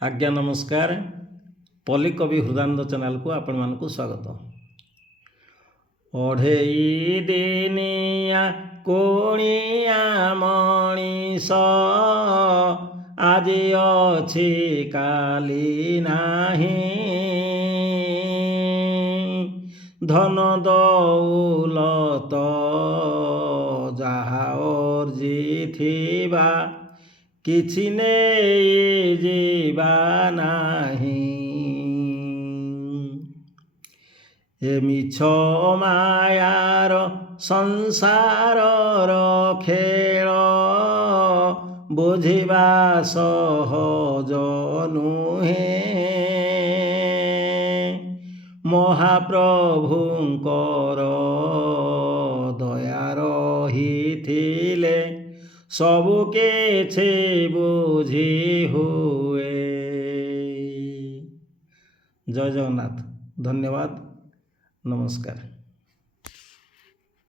आज्ञा नमस्कार। पल्ली कवि हृदानंद चैनल को आपण मानकु स्वागत। ओढ़ेई दिनिया कोणिया मणिष आजि अछि काली नाही, धन दौलत जाहा अर्जिथिबा किछि नेई जीवा नाही। ए मिछ मायार संसारर खेल बुझिबा सहज नुहे, महाप्रभुंकर दया रहिथिले सबु किछि बुझी हुए। जय जगन्नाथ। धन्यवाद। नमस्कार।